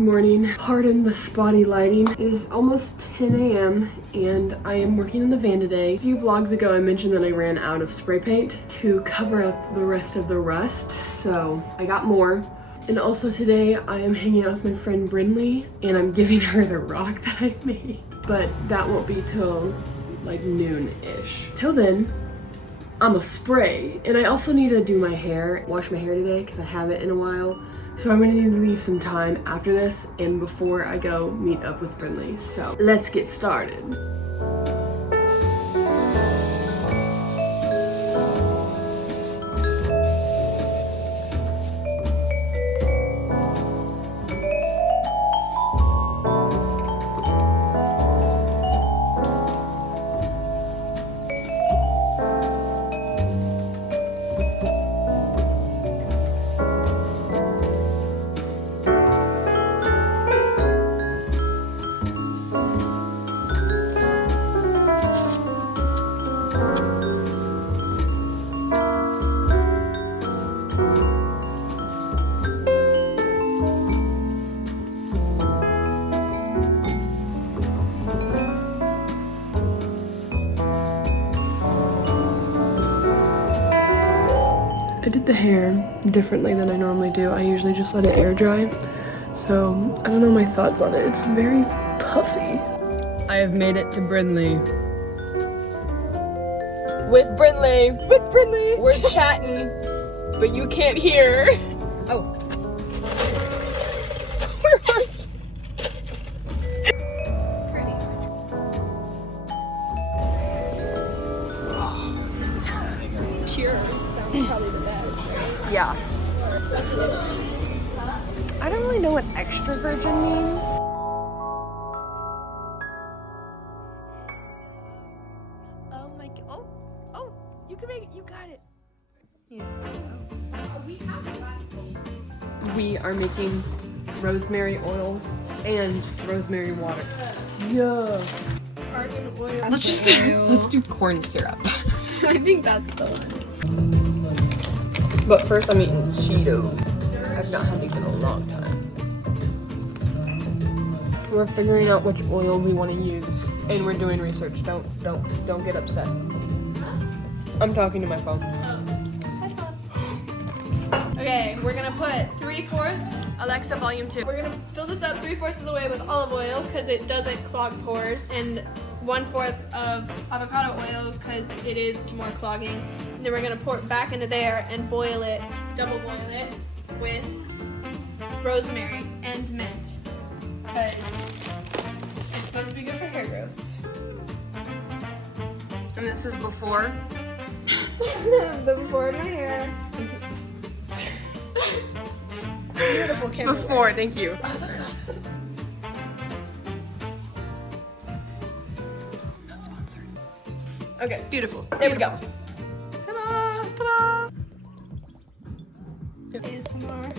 morning. Pardon the spotty lighting. It is almost 10 a.m. and I am working in the van today. A few vlogs ago I mentioned that I ran out of spray paint to cover up the rest of the rust, so I got more. And also today I am hanging out with my friend Brynlee and I'm giving her the rock that I made. But that won't be till like noon-ish. Till then, I'm a spray. And I also need to do my hair, wash my hair today because I haven't in a while. So I'm gonna need to leave some time after this and before I go meet up with Brynlee. So let's get started. I did the hair differently than I normally do. I usually just let it air dry. So I don't know my thoughts on it. It's very puffy. I have made it to Brynlee. With Brynlee. With Brynlee. We're chatting, but you can't hear. Oh. Where was Pure sounds probably the best, right? Yeah. What's the difference? I don't really know what extra virgin means. Oh my god. Oh, you can make it. You got it. Yeah. We are making rosemary oil and rosemary water. Yeah. Argan oil. Let's do corn syrup. I think that's the one. But first I'm eating Cheetos. I've not had these in a long time. We're figuring out which oil we want to use and we're doing research. Don't get upset. I'm talking to my phone. Okay, we're gonna put 3/4. Alexa, volume 2. We're gonna fill this up 3/4 of the way with olive oil because it doesn't clog pores, and 1/4 of avocado oil because it is more clogging. And then we're gonna pour it back into there and boil it, double boil it with rosemary and mint because it's supposed to be good for hair growth. And this is before. But before my hair. Beautiful camera. Before, thank you. Not sponsored. Okay, beautiful. There we go. Ta-da! Ta-da! ASMR.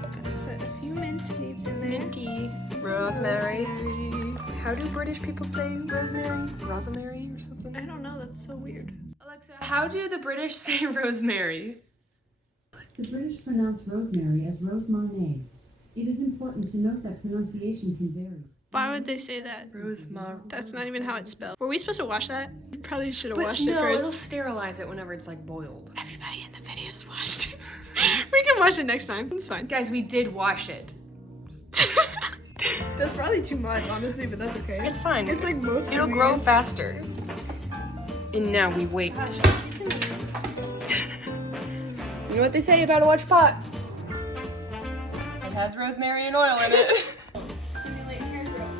Gonna put a few mint leaves in there. Minty. Rosemary. How do British people say rosemary? Rosemary or something? I don't know, that's so weird. Alexa, how do the British say rosemary? The British pronounce rosemary as rosemary. It is important to note that pronunciation can vary. Why would they say that? Rosemary. That's not even how it's spelled. Were we supposed to wash that? Probably should have But washed no, it first. it'll sterilize it whenever it's like boiled. Everybody in the video's washed it. We can wash it next time. It's fine. Guys, we did wash it. That's probably too much, honestly, but that's okay. It's fine. It's like most It'll grow faster. And now we wait. You know what they say about a watch pot? It has rosemary and oil in it.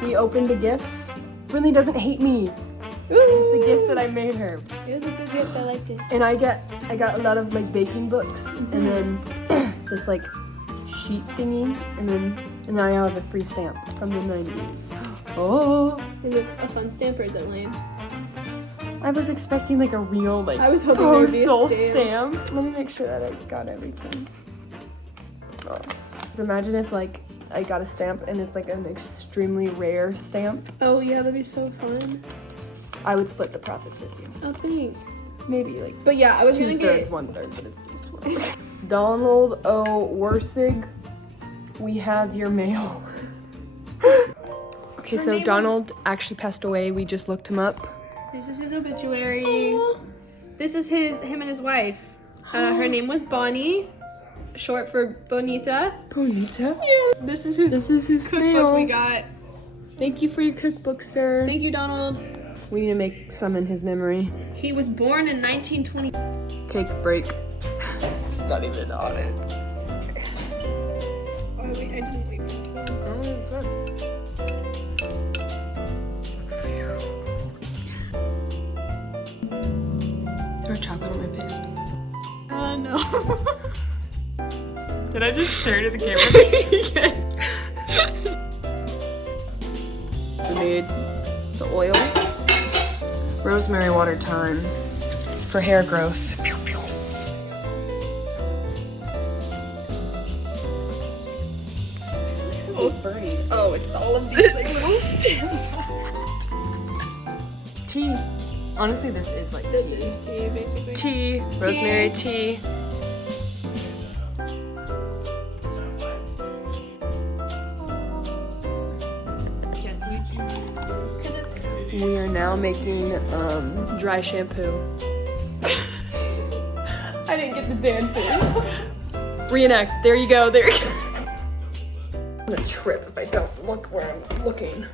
We opened the gifts. Brynlee doesn't hate me. Ooh. The gift that I made her. It was a good gift, I liked it. And I got a lot of like baking books and then this like sheet thingy and now I have a free stamp from the 90s. Oh. Is it a fun stamp or is it lame? I was expecting like a real like I was hoping there would be a postal stamp. Let me make sure that I got everything. Oh. Just imagine if like I got a stamp and it's like an extremely rare stamp. Oh yeah, that'd be so fun. I would split the profits with you. Oh, thanks. Maybe like But yeah, I was gonna 2/3, get 1/3, but it's Donald O. Worsig. We have your mail. Okay, so Donald actually passed away. We just looked him up. This is his obituary. Aww. This is him and his wife. Her name was Bonnie, short for Bonita. Bonita? Yeah. This is his cookbook mail. we got. Thank you for your cookbook, sir. Thank you, Donald. We need to make some in his memory. He was born in 1920. Cake break. It's not even on it. Oh wait, I didn't wait for this. Throw chocolate on my face. No. Did I just stare at the camera? We made the oil. Rosemary water time for hair growth. Oh, it's all of these like little stems. Tea. Honestly, this is like This tea. is tea, basically. Tea. Rosemary tea. We are now making dry shampoo. I didn't get the dancing. Reenact. There you go. There you go. I'm gonna trip if I don't look where I'm looking.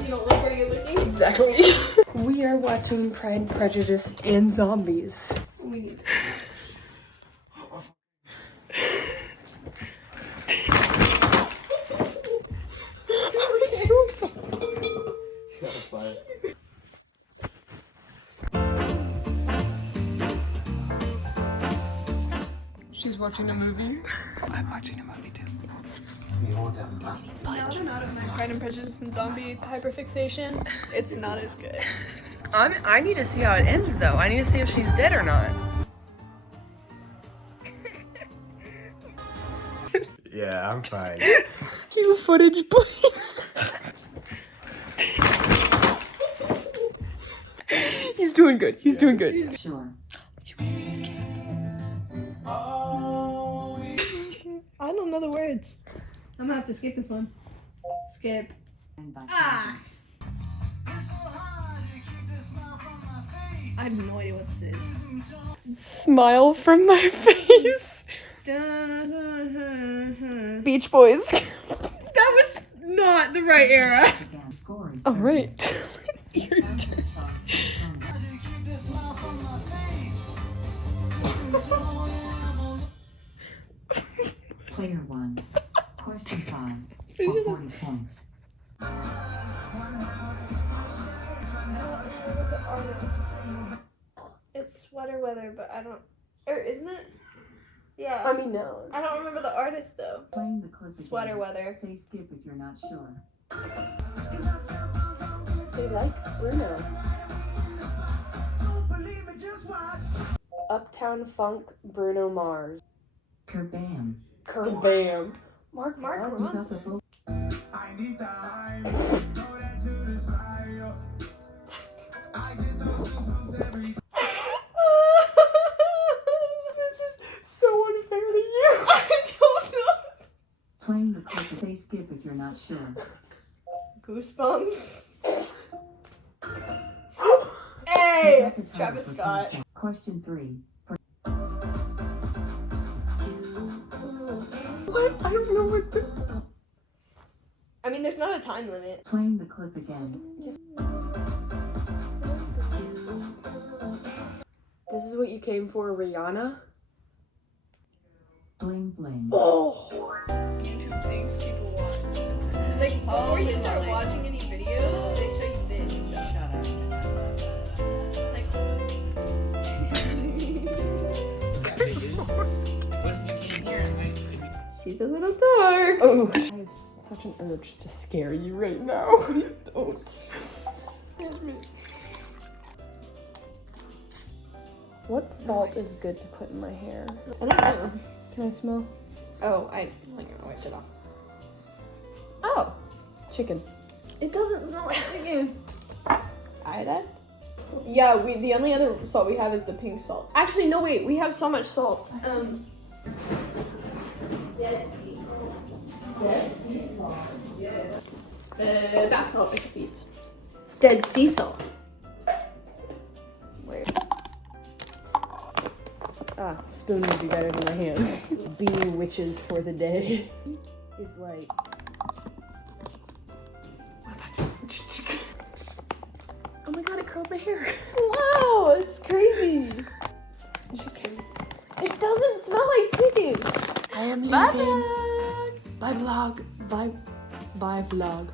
You don't look where you're looking? Exactly. We are watching Pride and Prejudice and Zombies. We need She's watching a movie. I'm watching a movie too. Now that I'm out of my Pride and Prejudice and zombie hyperfixation, it's not as good. I need to see how it ends though. I need to see if she's dead or not. Yeah, I'm fine. Cue footage, please. He's doing good. He's doing good. Sure. I don't know the words. I'm gonna have to skip this one. Skip. Ah! I have no idea what this is. Smile from my face. Beach Boys. That was not the right era. All right. Your turn. Player 1. Question 5. For 40 points. I don't know what the artist. It's Sweater Weather, but I don't. Or isn't it? Yeah. I mean, no. I don't remember the artist though. Playing the clip again. Sweater Weather. Say skip if you're not sure. They like Bruno. Uptown Funk, Bruno Mars. Kerbam. Kerbam. Mark Ronson. I need the high. This is so unfair to you. I don't know. Playing the clip. Say skip if you're not sure. Goosebumps. Hey! Travis Scott. Question 3. What? I don't know what the... I mean, there's not a time limit. Playing the clip again. This is what you came for, Rihanna? Bling bling. Oh! YouTube things people watch. Like, before you start watching any videos, they show you this stuff. Shut up. She's a little dark. Oh, I have such an urge to scare you right now. Please don't. What salt is good to put in my hair? I don't know. Can I smell? Oh, I wiped it off. Oh, chicken. It doesn't smell like chicken. Iodized? Yeah, the only other salt we have is the pink salt. Actually, no, wait, we have so much salt. Dead sea salt. Bath salt recipes. Dead sea salt. Where? Spoon would be better than my hands. Being witches for the day is like. What if I just. Oh my god, it curled my hair. Wow, it's crazy. It doesn't smell like chicken. I am leaving. Bye. Bye vlog. Bye vlog.